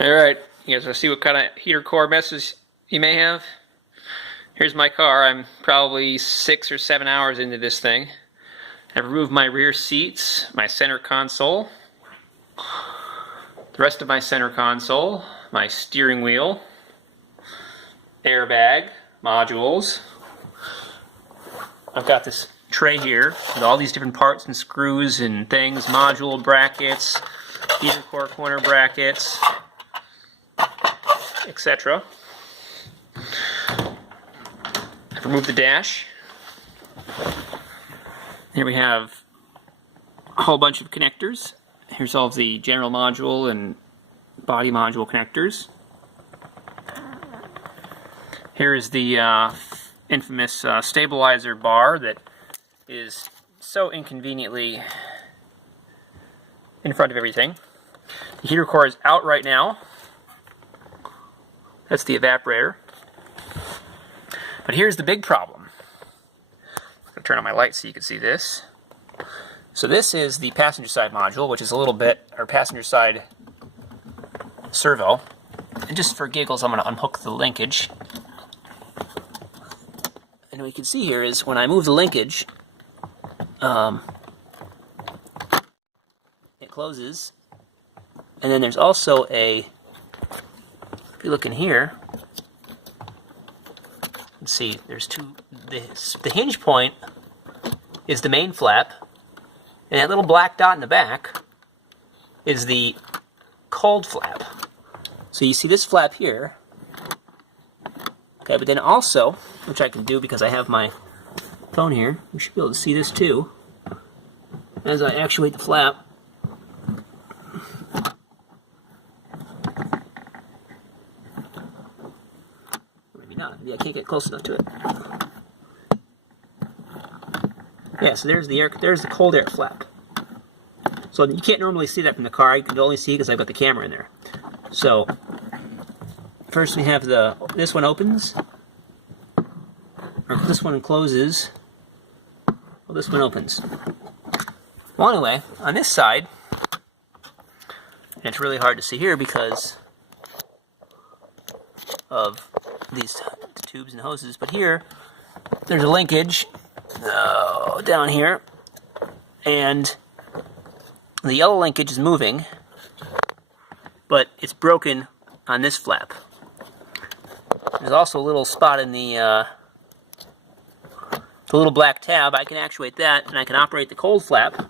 Alright, you guys want to see what kind of heater core messes you may have? Here's my car. I'm probably 6 or 7 hours into this thing. I've removed my rear seats, my center console, the rest of my center console, my steering wheel, airbag, modules. I've got this tray here with all these different parts and screws and things, module brackets, heater core corner brackets, etc. I've removed the dash. Here we have a whole bunch of connectors. Here's all of the general module and body module connectors. Here is the infamous stabilizer bar that is so inconveniently in front of everything. The heater core is out right now. That's the evaporator. But here's the big problem. I'm going to turn on my light so you can see this. So this is the passenger side module, which is a little bit, or passenger side servo. And just for giggles, I'm going to unhook the linkage. And what you can see here is when I move the linkage, it closes. And then there's also a, if you look in here, let's see, there's two, the hinge point is the main flap, and that little black dot in the back is the cold flap. So you see this flap here, okay, but then also, which I can do because I have my phone here, you should be able to see this too, as I actuate the flap. Maybe I can't get close enough to it. Yeah, so there's the cold air flap. So you can't normally see that from the car. You can only see because I've got the camera in there. So first we have this one opens, or this one closes. Well, this one opens. Well, anyway, on this side, and it's really hard to see here because of these tubes and hoses, but here there's a linkage down here, and the yellow linkage is moving, but it's broken on this flap. There's also a little spot in the little black tab. I can actuate that, and I can operate the cold flap.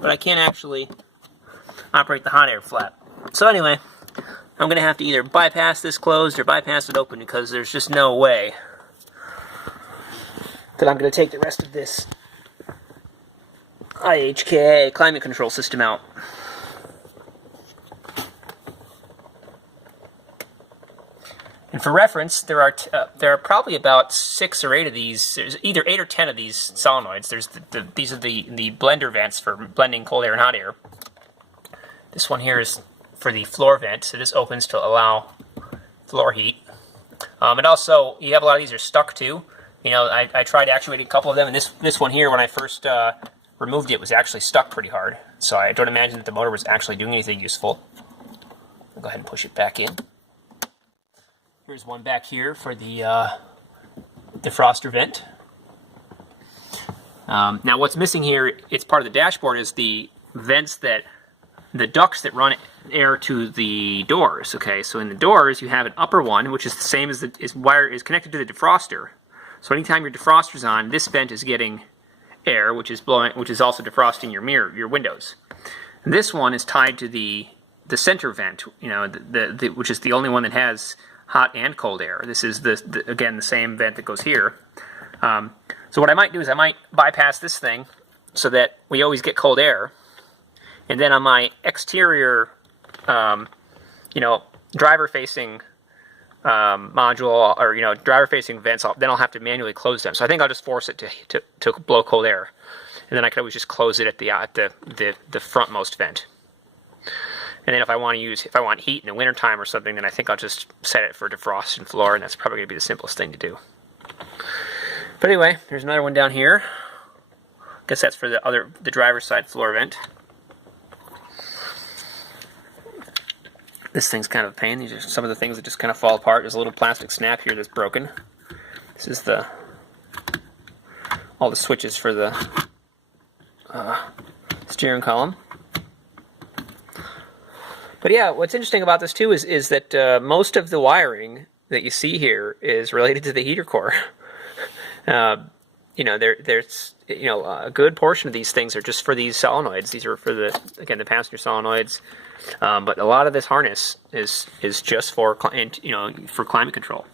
But I can't actually operate the hot air flap. So anyway, I'm going to have to either bypass this closed or bypass it open because there's just no way that I'm going to take the rest of this IHKA climate control system out. And for reference, there are probably about 6 or 8 of these. There's either 8 or 10 of these solenoids. There's these are the blender vents for blending cold air and hot air. This one here is for the floor vent, so this opens to allow floor heat. And also, you have a lot of these are stuck too. You know, I tried actuating a couple of them, and this one here, when I first removed it, was actually stuck pretty hard. So I don't imagine that the motor was actually doing anything useful. I'll go ahead and push it back in. Here's one back here for the defroster vent. Now what's missing here, it's part of the dashboard, is the vents the ducts that run air to the doors. Okay, so in the doors you have an upper one, which is the same as is connected to the defroster. So anytime your defroster's on, this vent is getting air, which is also defrosting your windows. And this one is tied to the center vent, you know, which is the only one that has hot and cold air. This is again the same vent that goes here. So what I might do is I might bypass this thing so that we always get cold air, and then on my exterior, you know, driver-facing module, or you know, driver-facing vents, then I'll have to manually close them. So I think I'll just force it to blow cold air, and then I could always just close it at the frontmost vent. And then if I want heat in the wintertime or something, then I think I'll just set it for defrost and floor, and that's probably going to be the simplest thing to do. But anyway, there's another one down here. I guess that's for the driver's side floor vent. This thing's kind of a pain. These are some of the things that just kind of fall apart. There's a little plastic snap here that's broken. This is all the switches for the steering column. But yeah, what's interesting about this too is that most of the wiring that you see here is related to the heater core. There's a good portion of these things are just for these solenoids. These are for the passenger solenoids. But a lot of this harness is just for climate control.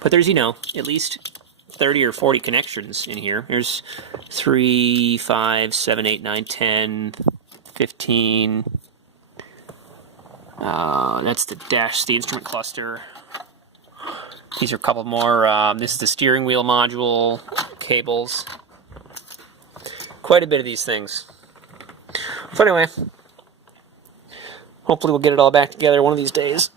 But there's at least 30 or 40 connections in here. Here's 3, 5, 7, 8, 9, 10, 15. That's the instrument cluster. These are a couple more. This is the steering wheel module, cables. Quite a bit of these things. So anyway, hopefully we'll get it all back together one of these days.